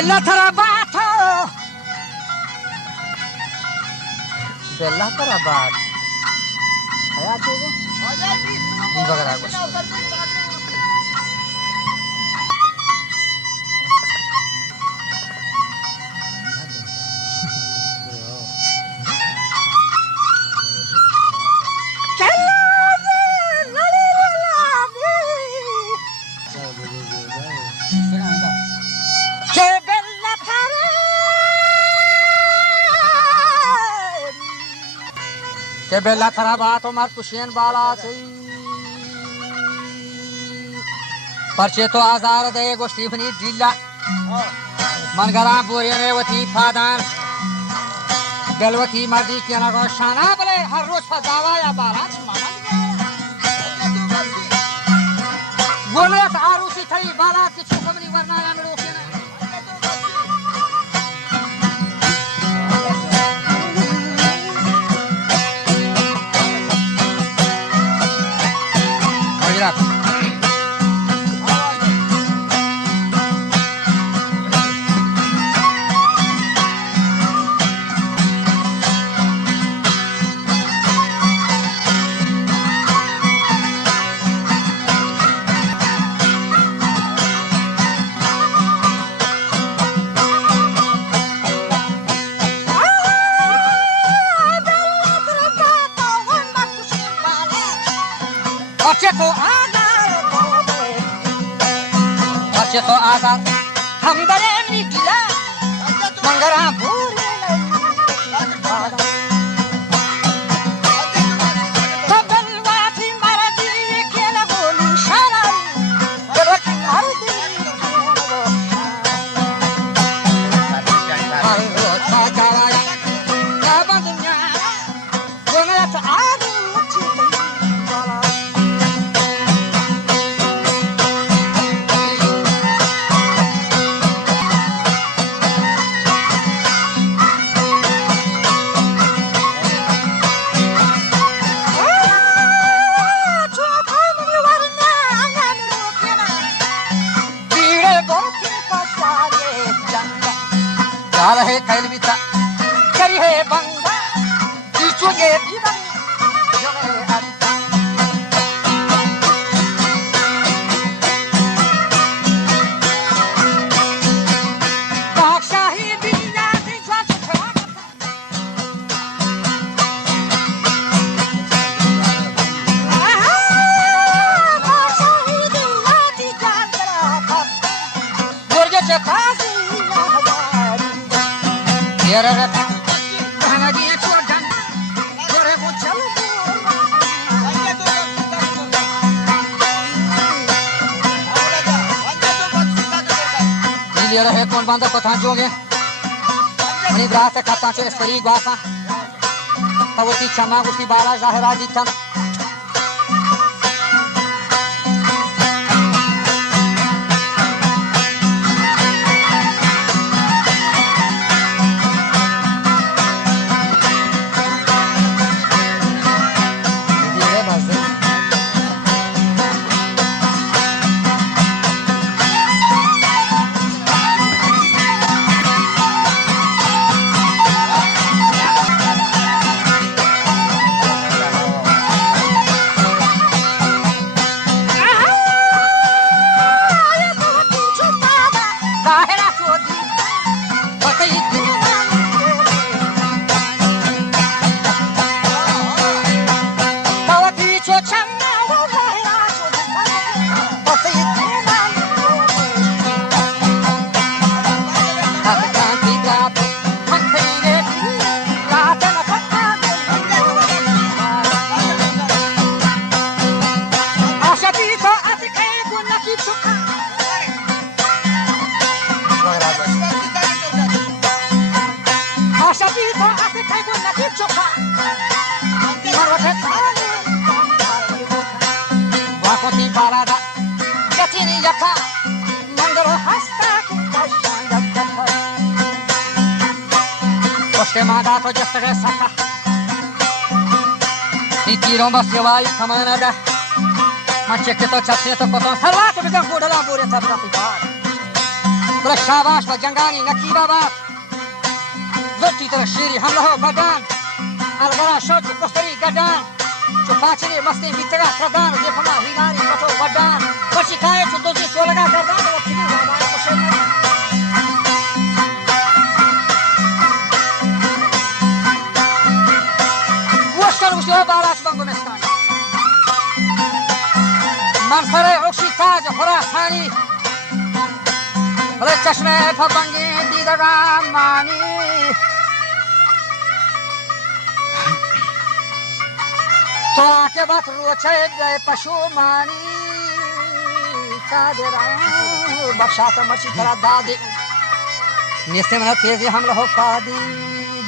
bella tarabato bella tarabat kayak itu di bagian atas che bella tarabato Marcusien bala parche to azar de goshti bani dilla mangara puri revati fadan galwati mardi ki na go shana bale har roz fadawa ya bala mama gole arusi thai bala ki chukamni warna ya mero ke Parche to azar hum bare ni dila mangara puri kabalwati maradi kela boli shara galwati maradi ayo chakara kabadunya gomat adu है कैलविता करी है बंगा चुगे जीवन जो मेरे आता बादशाही दुनिया की जान छुड़ा बादशाही दुनिया की जान छुड़ा गुर्गे चकासी Yara rata, hana diye çordan, göre bu çalı. Ini yara hai kon banda pathan joge. Mani brasa kata che sari gasa. Tawati chama gusti bala zahira ditan. Mandato già stressata i tiro ma si vai camanada ma c'è che to c'è to con salvato mi da fuori la pure sta बोले शाबाश व जंगानी नकीबा बात लट्टी तरह शेरी हमला हो गडान अलगरा शोच कुस्तरी गडान जो पाचरे मस्ती मितरा प्रदान देखमा हिलारी कठो वडान पछी खाए छु दोजी सोलगा गडान वो फिरी हमारे कुशल वस्कर उसे बारास बंगो मेस्तान मनसरे ओक्सी ताज खुरासानी बोले चश्मे फबंगे दीदगा मानी तो आके बात रोचे गए पशु मानी कादेरा बख्शात मची तरह दादी निस्ते मना तेजी हमला हो कादी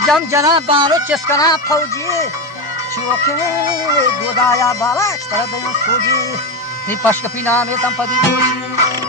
जम जना बालो चिस्कना फौजी चुके दुदाया बाला तरह दे सूजी नि पश्क पिना में तंपदी